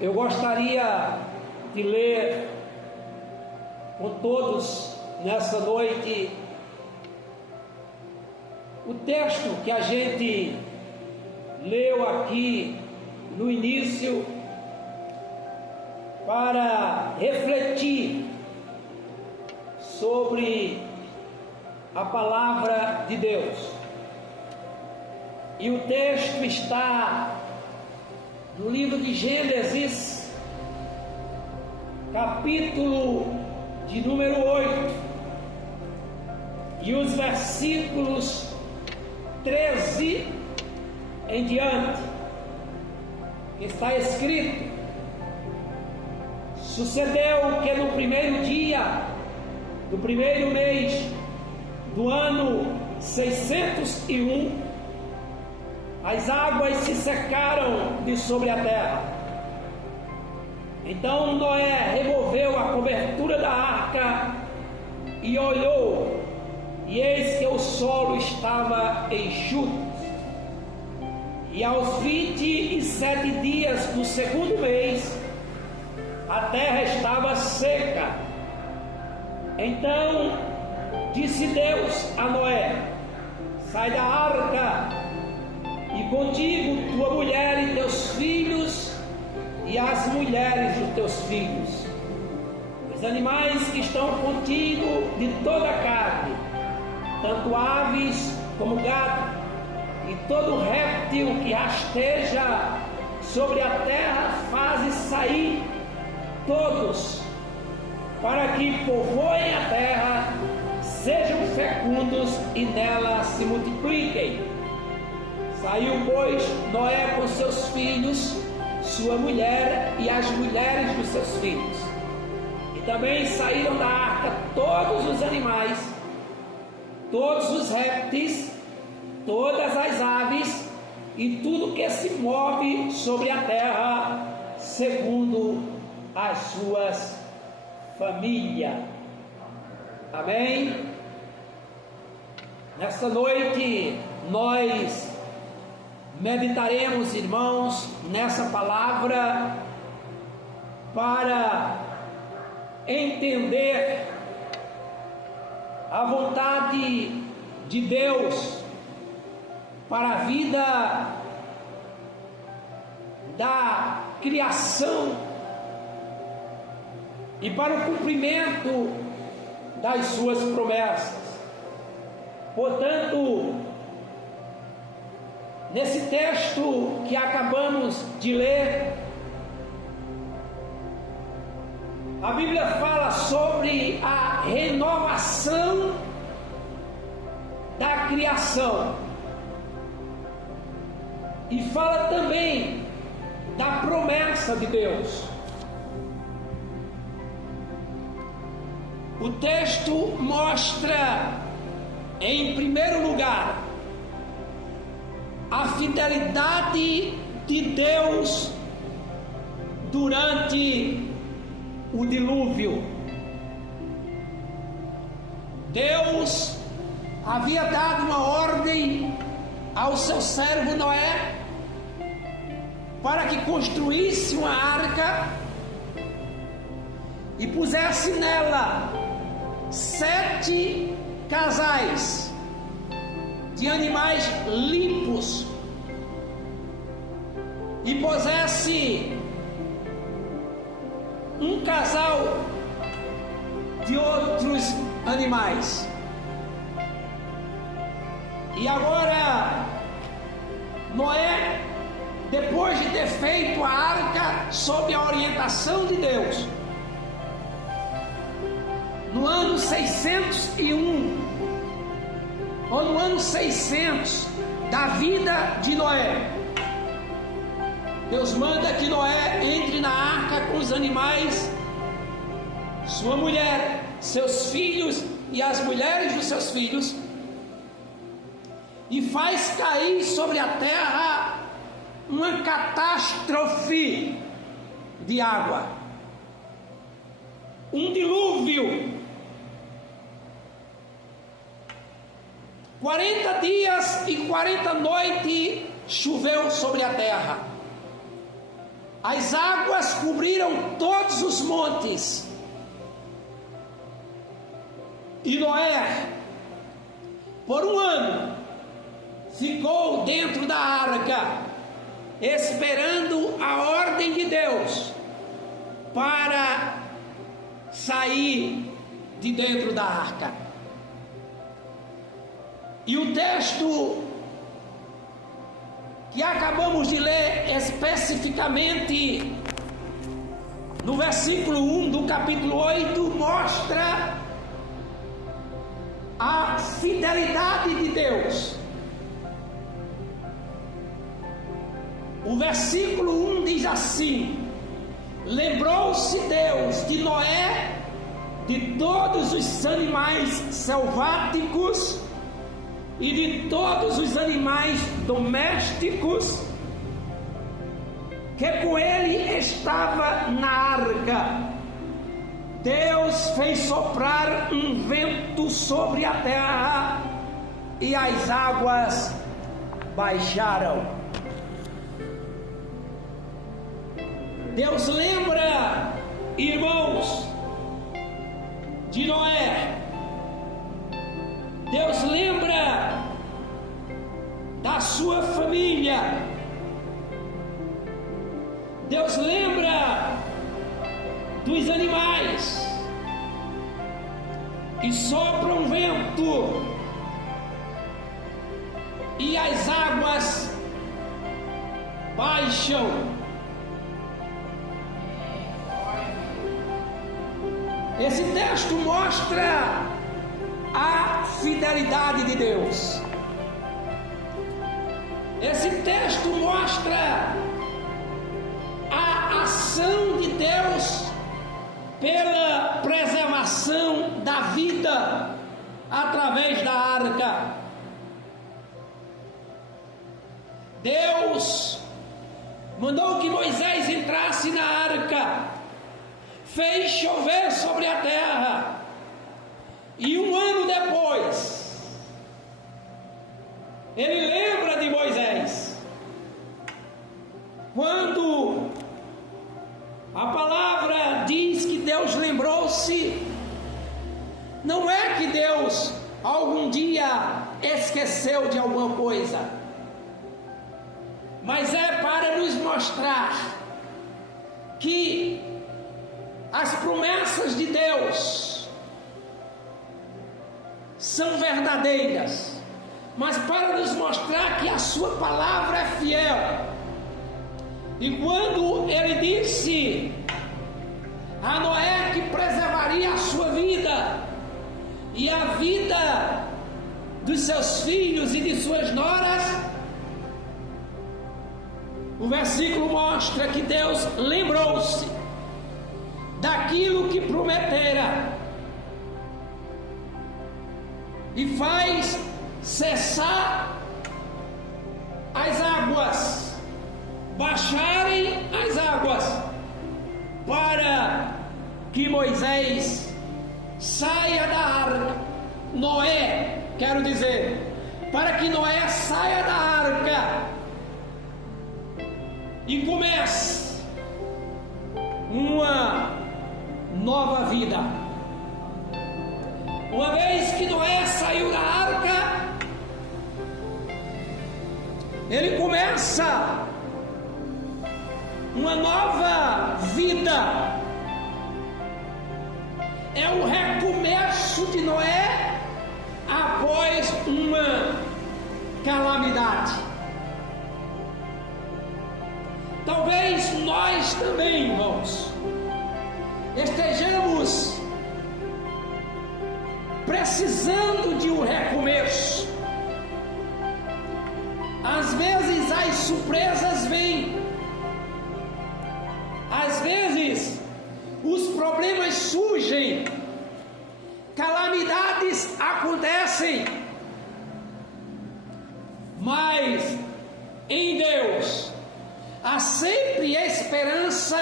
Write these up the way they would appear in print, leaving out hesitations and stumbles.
Eu gostaria de ler com todos nessa noite o texto que a gente leu aqui no início para refletir sobre a palavra de Deus. E o texto está no livro de Gênesis, capítulo de número 8, e os versículos 13 em diante. Está escrito: sucedeu que no primeiro dia do primeiro mês do ano 601, as águas se secaram de sobre a terra. Então Noé removeu a cobertura da arca e olhou, e eis que o solo estava enxuto. E aos 27 dias do segundo mês, a terra estava seca. Então disse Deus a Noé: sai da arca, e contigo tua mulher e teus filhos, e as mulheres dos teus filhos, os animais que estão contigo de toda a carne, tanto aves como gado, e todo réptil que rasteja sobre a terra, faze sair todos, para que povoem a terra, sejam fecundos e nela se multipliquem. Saiu, pois, Noé com seus filhos, sua mulher e as mulheres dos seus filhos. E também saíram da arca todos os animais, todos os répteis, todas as aves e tudo que se move sobre a terra, segundo as suas famílias. Amém? Nesta noite nós meditaremos, irmãos, nessa palavra para entender a vontade de Deus para a vida da criação e para o cumprimento das suas promessas. Portanto, nesse texto que acabamos de ler, a Bíblia fala sobre a renovação da criação e fala também da promessa de Deus. O texto mostra, em primeiro lugar, a fidelidade de Deus durante o dilúvio. Deus havia dado uma ordem ao seu servo Noé para que construísse uma arca e pusesse nela 7 casais de animais limpos e pusesse um casal de outros animais. E agora Noé, depois de ter feito a arca sob a orientação de Deus, no ano 601 ou no ano 600 da vida de Noé, Deus manda que Noé entre na arca com os animais, sua mulher, seus filhos e as mulheres dos seus filhos, e faz cair sobre a terra uma catástrofe de água, um dilúvio. 40 dias e 40 noites choveu sobre a terra. as águas cobriram todos os montes, e Noé, por um ano, ficou dentro da arca, esperando a ordem de Deus para sair de dentro da arca. E o texto que acabamos de ler especificamente no versículo 1 do capítulo 8 mostra a fidelidade de Deus. O versículo 1 diz assim: lembrou-se Deus de Noé, de todos os animais selváticos e de todos os animais domésticos que com ele estava na arca. Deus fez soprar um vento sobre a terra e as águas baixaram. Deus lembra, irmãos, de Noé. Deus lembra da sua família. Deus lembra dos animais. E sopra um vento e as águas baixam. Esse texto mostra a fidelidade de Deus. Esse texto mostra a ação de Deus pela preservação da vida através da arca. Deus mandou que Moisés entrasse na arca, fez chover sobre a terra, e um ano depois, ele lembra de Moisés, quando a palavra diz que Deus lembrou-se. Não é que Deus algum dia esqueceu de alguma coisa, mas é para nos mostrar que as promessas de Deus são verdadeiras, mas para nos mostrar que a sua palavra é fiel. E quando ele disse a Noé que preservaria a sua vida e a vida dos seus filhos e de suas noras, o versículo mostra que Deus lembrou-se daquilo que prometera e faz cessar as águas, baixarem as águas, para que Moisés saia da arca. Noé, quero dizer, para que Noé saia da arca e comece uma nova vida. Uma vez que Noé saiu da arca, ele começa uma nova vida. É um recomeço de Noé após uma calamidade. Talvez nós também, irmãos, estejamos precisando de um recomeço. Às vezes as surpresas vêm, às vezes os problemas surgem, calamidades acontecem, mas em Deus há sempre esperança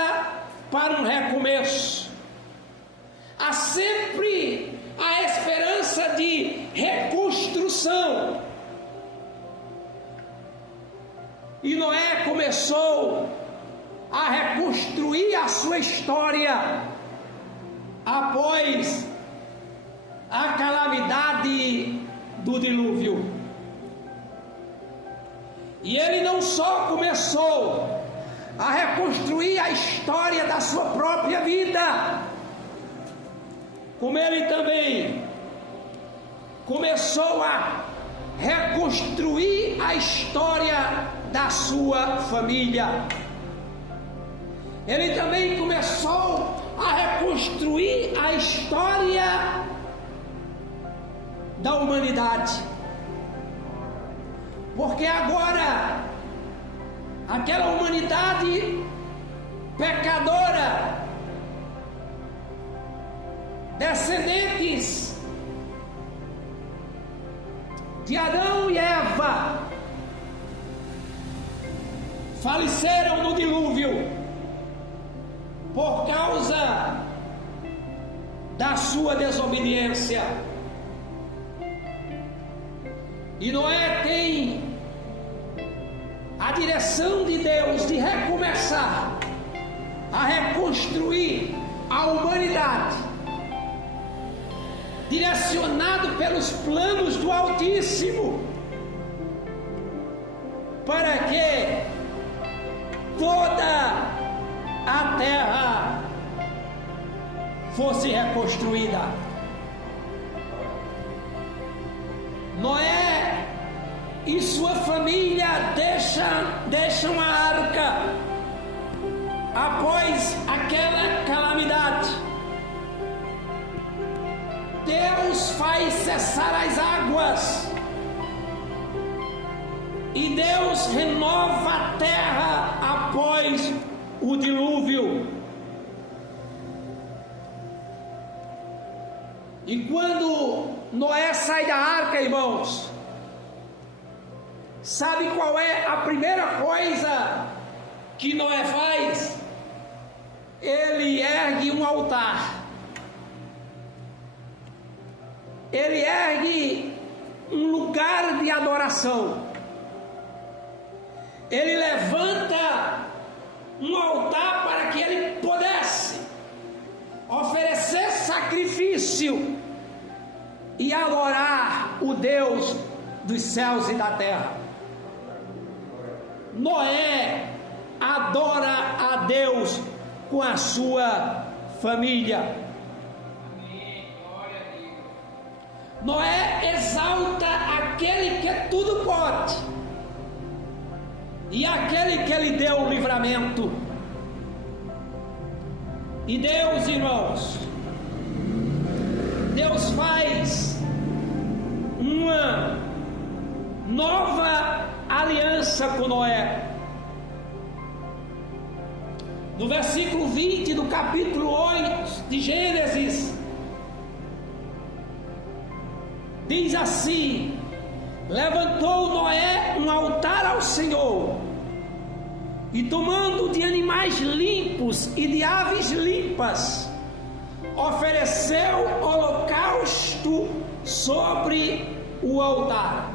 para um recomeço. Há sempre a esperança de reconstrução. E Noé começou a reconstruir reconstruir a sua história após a calamidade do dilúvio. E ele não só começou a reconstruir a história da sua própria vida, como ele também começou a reconstruir a história da sua família. Ele também começou a reconstruir a história da humanidade. Porque agora, aquela humanidade pecadora, descendentes de Adão e Eva, faleceram no dilúvio por causa da sua desobediência. E Noé tem a direção de Deus de recomeçar a reconstruir a humanidade, direcionado pelos planos do Altíssimo, para que toda a terra fosse reconstruída. Noé e sua família deixam a arca após aquela calamidade. Deus faz cessar as águas e Deus renova a terra após o dilúvio. E quando Noé sai da arca, irmãos, sabe qual é a primeira coisa que Noé faz? Ele ergue um altar. Ele ergue um lugar de adoração. Ele levanta um altar para que ele pudesse oferecer sacrifício e adorar o Deus dos céus e da terra. Noé adora a Deus com a sua família. Noé exalta aquele que tudo pode e aquele que lhe deu o livramento. E Deus, irmãos, Deus faz uma nova aliança com Noé. No versículo 20 do capítulo 8 de Gênesis, diz assim: levantou Noé um altar ao Senhor, e tomando de animais limpos e de aves limpas, ofereceu holocausto sobre o altar.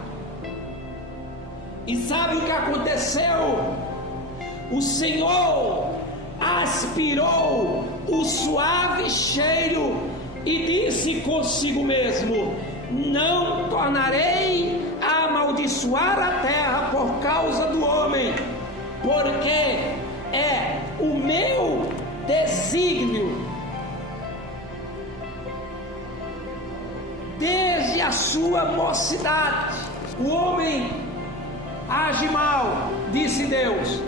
E sabe o que aconteceu? O Senhor aspirou o suave cheiro e disse consigo mesmo: não tornarei a amaldiçoar a terra por causa do homem, porque é o meu desígnio, desde a sua mocidade. O homem age mal, disse Deus,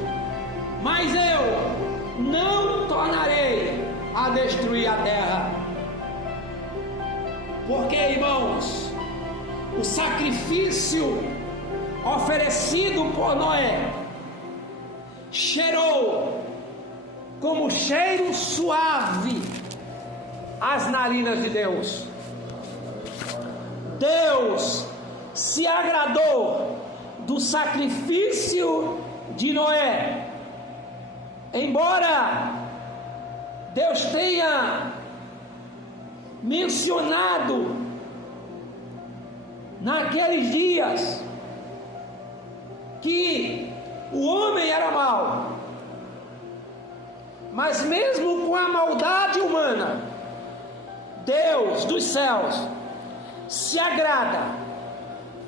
mas eu não tornarei a destruir a terra. Porque, irmãos, o sacrifício oferecido por Noé cheirou como cheiro suave às narinas de Deus. Deus se agradou do sacrifício de Noé. Embora Deus tenha mencionado naqueles dias que o homem era mau, Mas mesmo com a maldade humana, Deus dos céus se agrada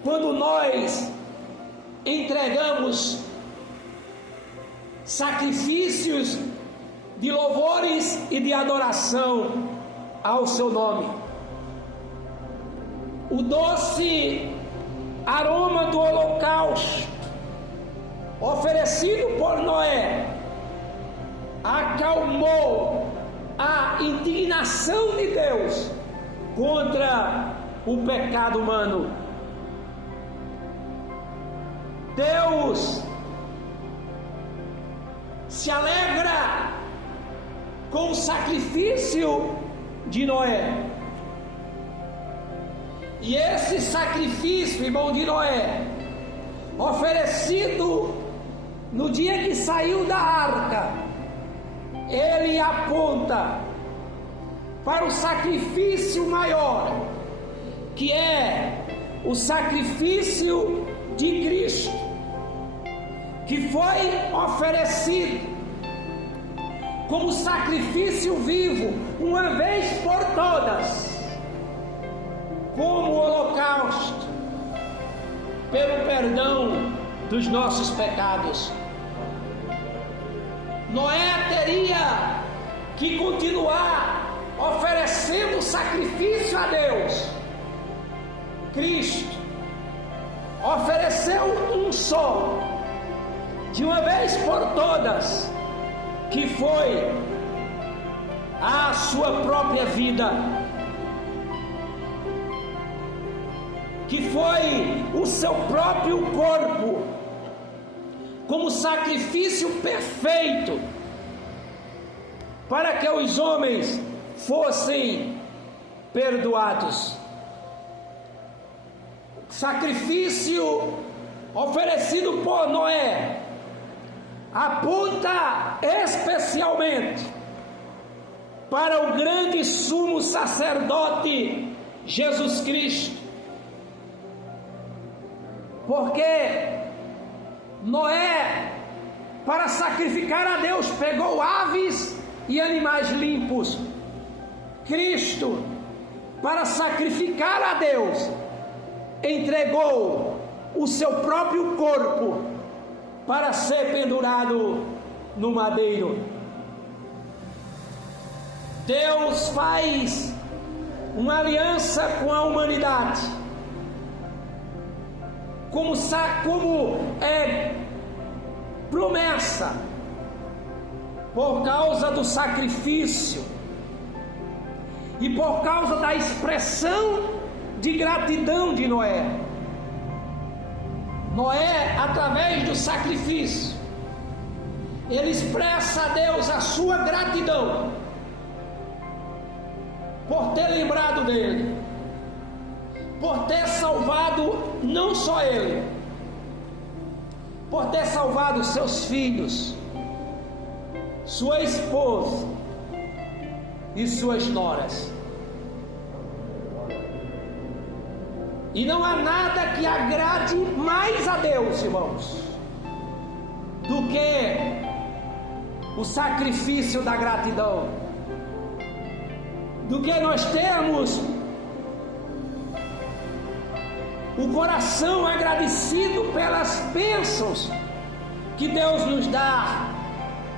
quando nós entregamos sacrifícios de louvores e de adoração ao seu nome. O doce aroma do holocausto oferecido por Noé acalmou a indignação de Deus contra o pecado humano. Deus se alegra com o sacrifício de Noé. E esse sacrifício, irmão, de Noé, oferecido no dia que saiu da arca, ele aponta para o sacrifício maior, que é o sacrifício de Cristo, que foi oferecido como sacrifício vivo, uma vez por todas, como holocausto, pelo perdão dos nossos pecados. Noé teria que continuar oferecendo sacrifício a Deus. Cristo ofereceu um só, de uma vez por todas, que foi a sua própria vida, que foi o seu próprio corpo, como sacrifício perfeito, para que os homens fossem perdoados. Sacrifício oferecido por Noé aponta especialmente para o grande sumo sacerdote Jesus Cristo, porque Noé, para sacrificar a Deus, pegou aves e animais limpos. Cristo, para sacrificar a Deus, entregou o seu próprio corpo para ser pendurado no madeiro. Deus faz uma aliança com a humanidade, como promessa, por causa do sacrifício e por causa da expressão de gratidão de Noé. Noé, através do sacrifício, ele expressa a Deus a sua gratidão por ter lembrado dele, por ter salvado não só ele, por ter salvado seus filhos, sua esposa e suas noras. E não há nada que agrade mais a Deus, irmãos, do que o sacrifício da gratidão, do que nós termos o coração agradecido pelas bênçãos que Deus nos dá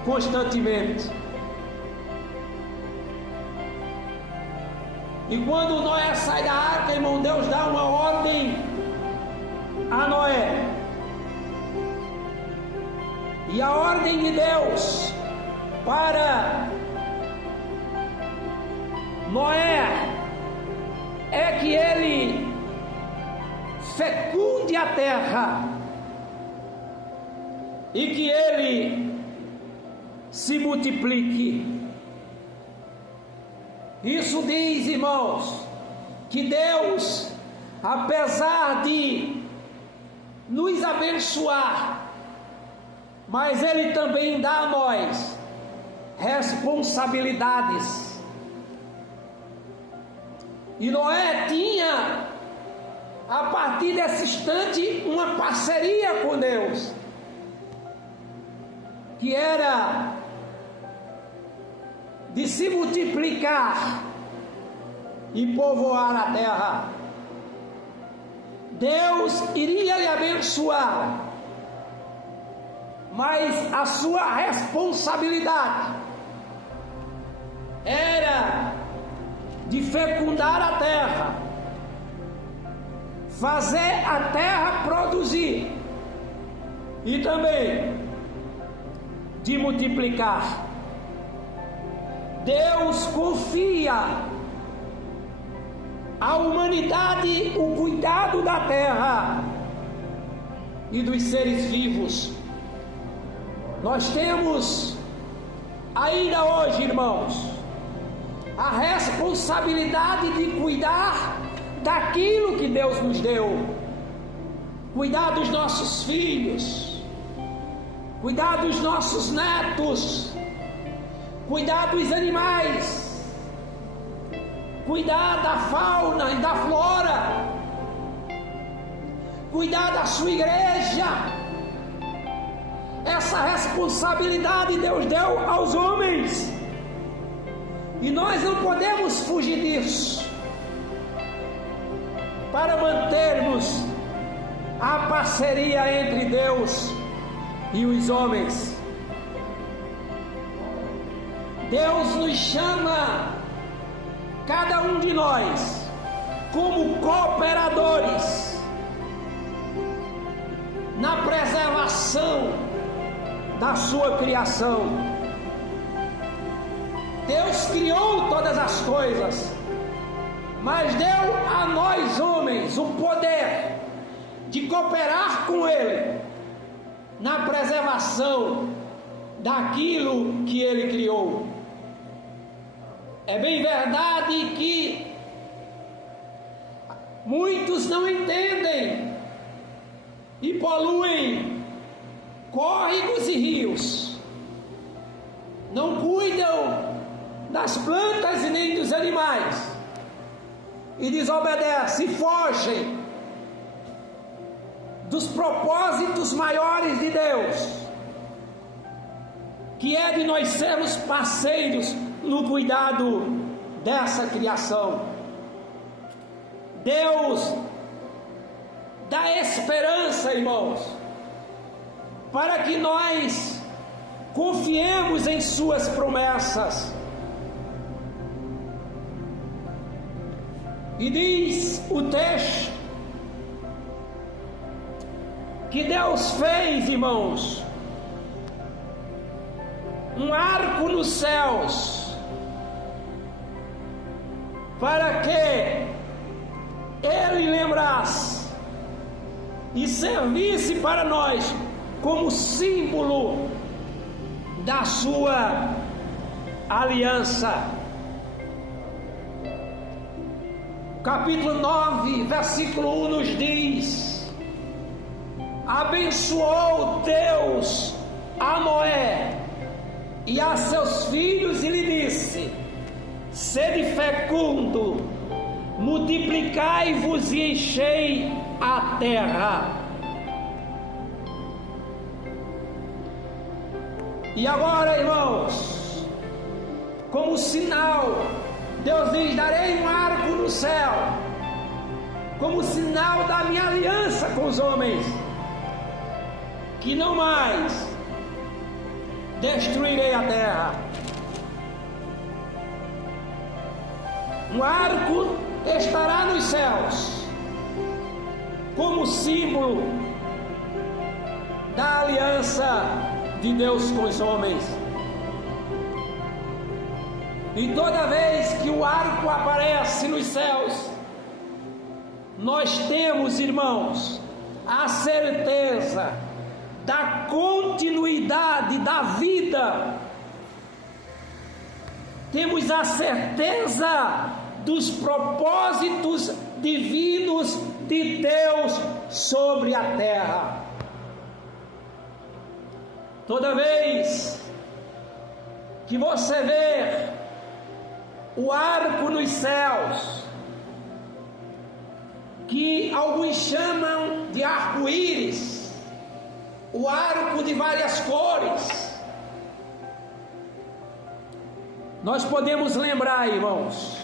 constantemente. E quando Noé sai da arca, irmão, Deus dá uma ordem a Noé. E a ordem de Deus para Noé é que ele fecunde a terra e que ele se multiplique. Isso diz, irmãos, que Deus, apesar de nos abençoar, mas Ele também dá a nós responsabilidades. E Noé tinha, a partir desse instante, uma parceria com Deus, que era de se multiplicar e povoar a terra. Deus iria lhe abençoar, mas a sua responsabilidade era de fecundar a terra, fazer a terra produzir e também de multiplicar. Deus confia à humanidade o cuidado da terra e dos seres vivos. Nós temos ainda hoje, irmãos, a responsabilidade de cuidar daquilo que Deus nos deu, cuidar dos nossos filhos, cuidar dos nossos netos, cuidar dos animais, cuidar da fauna e da flora, cuidar da sua igreja. Essa responsabilidade Deus deu aos homens, e nós não podemos fugir disso para mantermos a parceria entre Deus e os homens. Deus nos chama, cada um de nós, como cooperadores na preservação da sua criação. Deus criou todas as coisas, mas deu a nós homens o poder de cooperar com Ele na preservação daquilo que Ele criou. É bem verdade que muitos não entendem e poluem córregos e rios, não cuidam das plantas e nem dos animais, e desobedecem e fogem dos propósitos maiores de Deus, que é de nós sermos parceiros no cuidado dessa criação. Deus dá esperança, irmãos, para que nós confiemos em suas promessas. E diz o texto que Deus fez, irmãos, um arco nos céus, para que Ele lembrasse e servisse para nós como símbolo da sua aliança. Capítulo 9, versículo 1 nos diz: abençoou Deus a Noé e a seus filhos e lhe disse: sede fecundo, multiplicai-vos e enchei a terra. E agora, irmãos, como sinal, Deus diz: darei um arco no céu, como sinal da minha aliança com os homens, que não mais destruirei a terra. Um arco estará nos céus, como símbolo da aliança de Deus com os homens. E toda vez que o arco aparece nos céus, nós temos, irmãos, a certeza da continuidade da vida. Temos a certeza dos propósitos divinos de Deus sobre a terra. Toda vez que você vê o arco nos céus, que alguns chamam de arco-íris, o arco de várias cores, nós podemos lembrar, irmãos,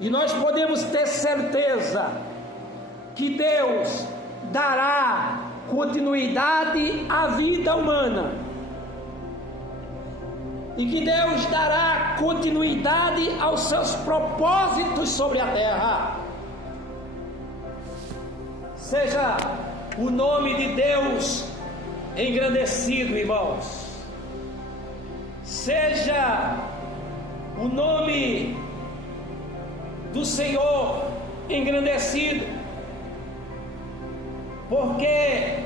e nós podemos ter certeza que Deus dará continuidade à vida humana, e que Deus dará continuidade aos seus propósitos sobre a terra. Seja o nome de Deus engrandecido, irmãos. Seja o nome do Senhor engrandecido, porque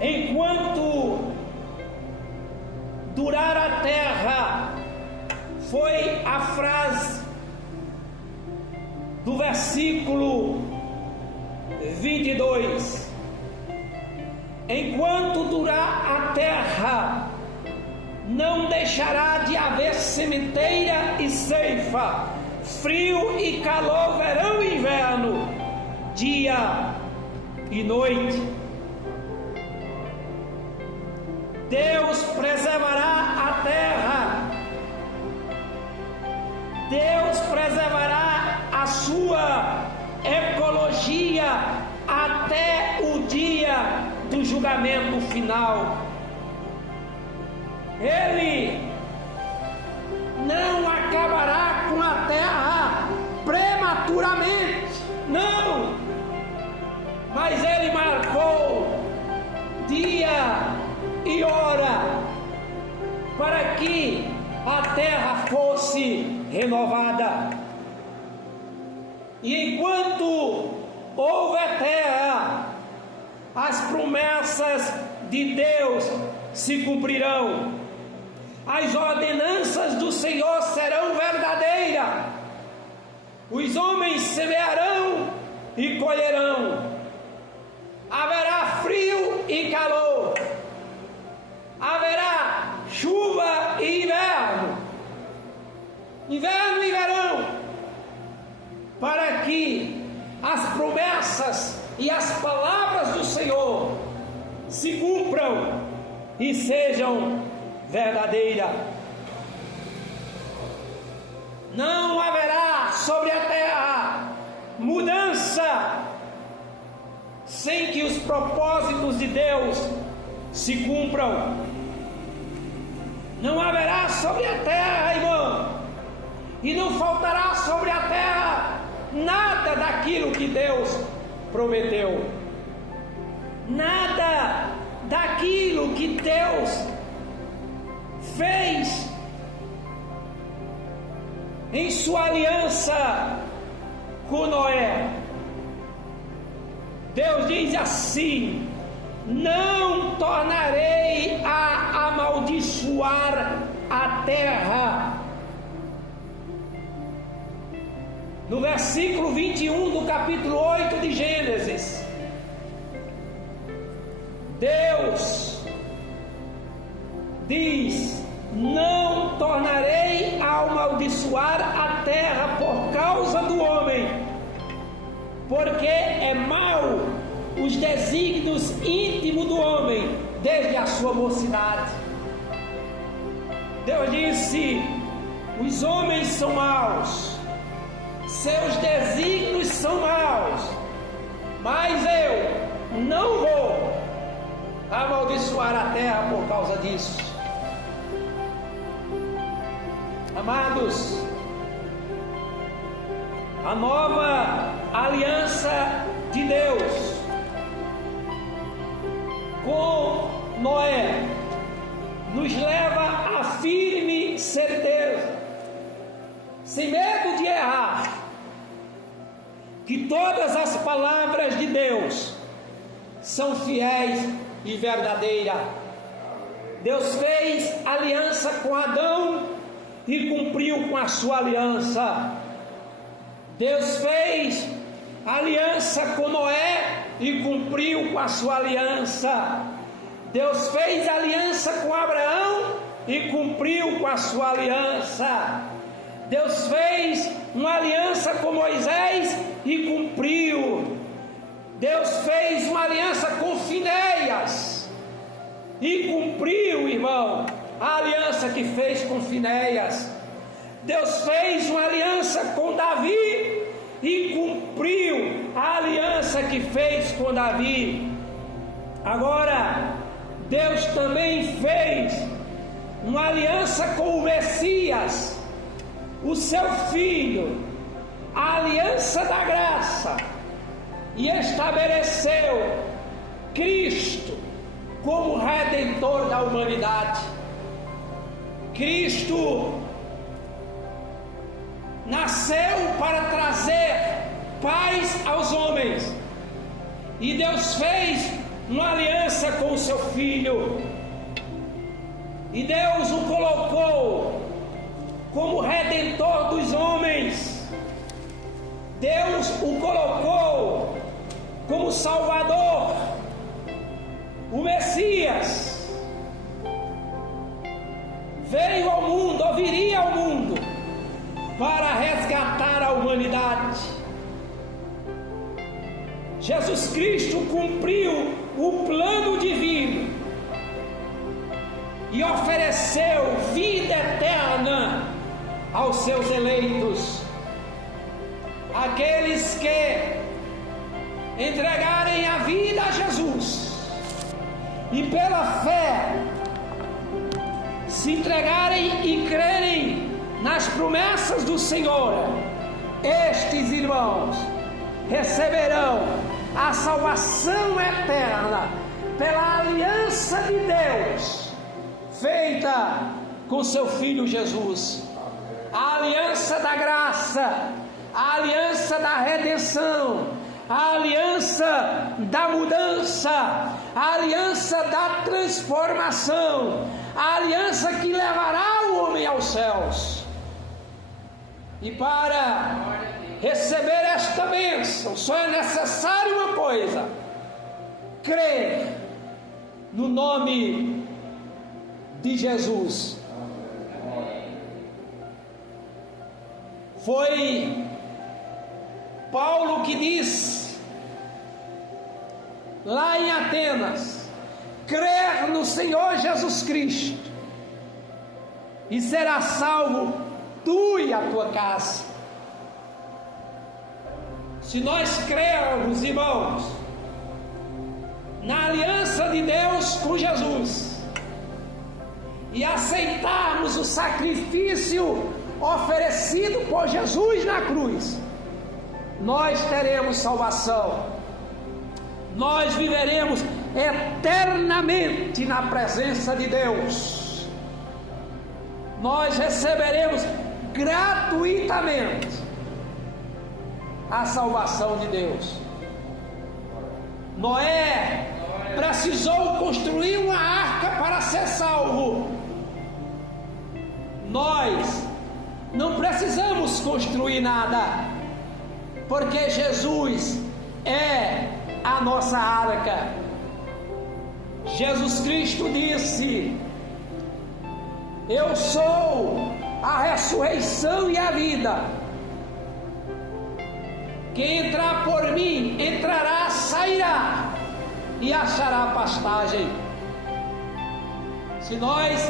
enquanto durar a terra, foi a frase do versículo 22, enquanto durar a terra, não deixará de haver sementeira e ceifa, frio e calor, verão e inverno, dia e noite. Deus preservará a terra, Deus preservará a sua ecologia até o dia do julgamento final. Ele não acabará com a terra prematuramente, não, mas Ele marcou dia e hora para que a terra fosse renovada. E enquanto houver terra, as promessas de Deus se cumprirão, as ordenanças do Senhor serão verdadeiras, os homens semearão e colherão, haverá frio e calor, haverá chuva e inverno, inverno e verão, para que as promessas e as palavras do Senhor se cumpram e sejam verdadeiras. Não haverá sobre a terra mudança sem que os propósitos de Deus se cumpram. Não haverá sobre a terra, irmão, e não faltará sobre a terra nada daquilo que Deus prometeu, nada daquilo que Deus fez em sua aliança com Noé. Deus diz assim: não tornarei a amaldiçoar a terra. No versículo 21 do capítulo 8 de Gênesis, Deus diz: não tornarei a amaldiçoar a terra por causa do homem, porque é mau os desígnios íntimos do homem desde a sua mocidade. Deus disse: os homens são maus, seus desígnios são maus, mas eu não vou amaldiçoar a terra por causa disso. Amados, a nova aliança de Deus com Noé nos leva a firme certeza, sem medo de errar, que todas as palavras de Deus são fiéis e verdadeiras. Deus fez aliança com Adão e cumpriu com a sua aliança. Deus fez aliança com Noé e cumpriu com a sua aliança. Deus fez aliança com Abraão e cumpriu com a sua aliança. Deus fez uma aliança com Moisés e cumpriu. Deus fez uma aliança com Finéias e cumpriu, irmão, a aliança aliança que fez com Finéias. Deus fez uma aliança com Davi e cumpriu a aliança que fez com Davi. Agora, Deus também fez uma aliança com o Messias, o seu Filho, a aliança da graça, e estabeleceu Cristo como Redentor da humanidade. Cristo nasceu para trazer paz aos homens, e Deus fez uma aliança com o seu Filho, e Deus o colocou como Redentor dos homens. Deus o colocou como Salvador, o Messias veio ao mundo, ou viria ao mundo, para resgatar a humanidade. Jesus Cristo cumpriu o plano divino e ofereceu vida eterna aos seus eleitos, aqueles que entregarem a vida a Jesus e pela fé se entregarem e crerem nas promessas do Senhor. Estes irmãos receberão a salvação eterna pela aliança de Deus feita com seu Filho Jesus, a aliança da graça, a aliança da redenção, a aliança da mudança, a aliança da transformação, a aliança que levará o homem aos céus. E para receber esta bênção, só é necessário uma coisa: crer no nome de Jesus. Foi Paulo que disse lá em Atenas: crer no Senhor Jesus Cristo e serás salvo tu e a tua casa. Se nós crermos, irmãos, na aliança de Deus com Jesus e aceitarmos o sacrifício oferecido por Jesus na cruz, nós teremos salvação, nós viveremos eternamente na presença de Deus, nós receberemos gratuitamente a salvação de Deus. Noé precisou construir uma arca para ser salvo. Nós não precisamos construir nada, porque Jesus é a nossa arca. Jesus Cristo disse: eu sou a ressurreição e a vida. Quem entrar por mim, entrará, sairá e achará pastagem. Se nós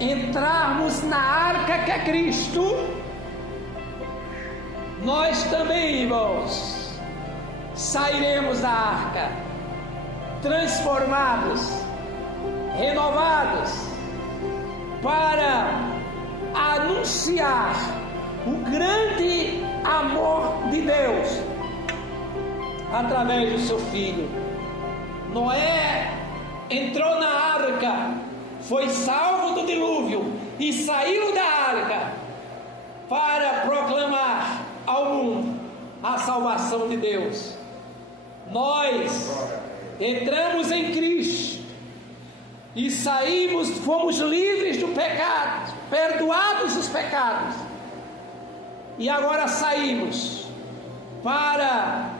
entrarmos na arca que é Cristo, nós também, irmãos, sairemos da arca, transformados, renovados, para anunciar o grande amor de Deus através do seu Filho. Noé entrou na arca, foi salvo do dilúvio e saiu da arca para proclamar ao mundo a salvação de Deus. Nós entramos em Cristo e saímos, fomos livres do pecado, perdoados os pecados, e agora saímos para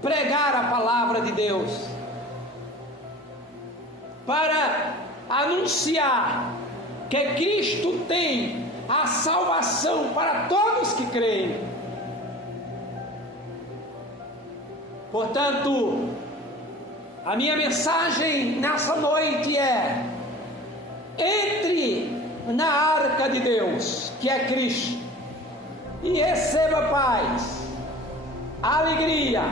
pregar a palavra de Deus, para anunciar que Cristo tem a salvação para todos que creem. Portanto, a minha mensagem nessa noite é: entre na arca de Deus, que é Cristo, e receba paz, alegria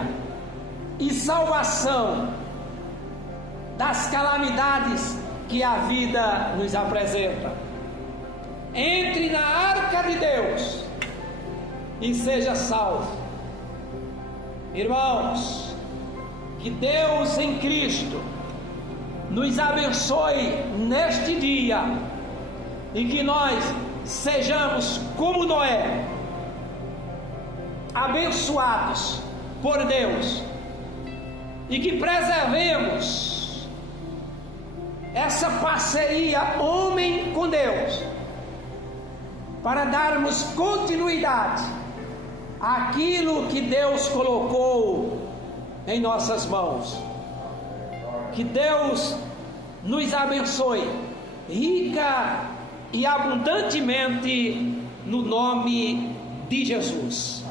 e salvação das calamidades que a vida nos apresenta. Entre na arca de Deus e seja salvo. Irmãos, que Deus em Cristo nos abençoe neste dia e que nós sejamos como Noé, abençoados por Deus, e que preservemos essa parceria homem com Deus, para darmos continuidade àquilo que Deus colocou em nossas mãos. Que Deus nos abençoe rica e abundantemente no nome de Jesus.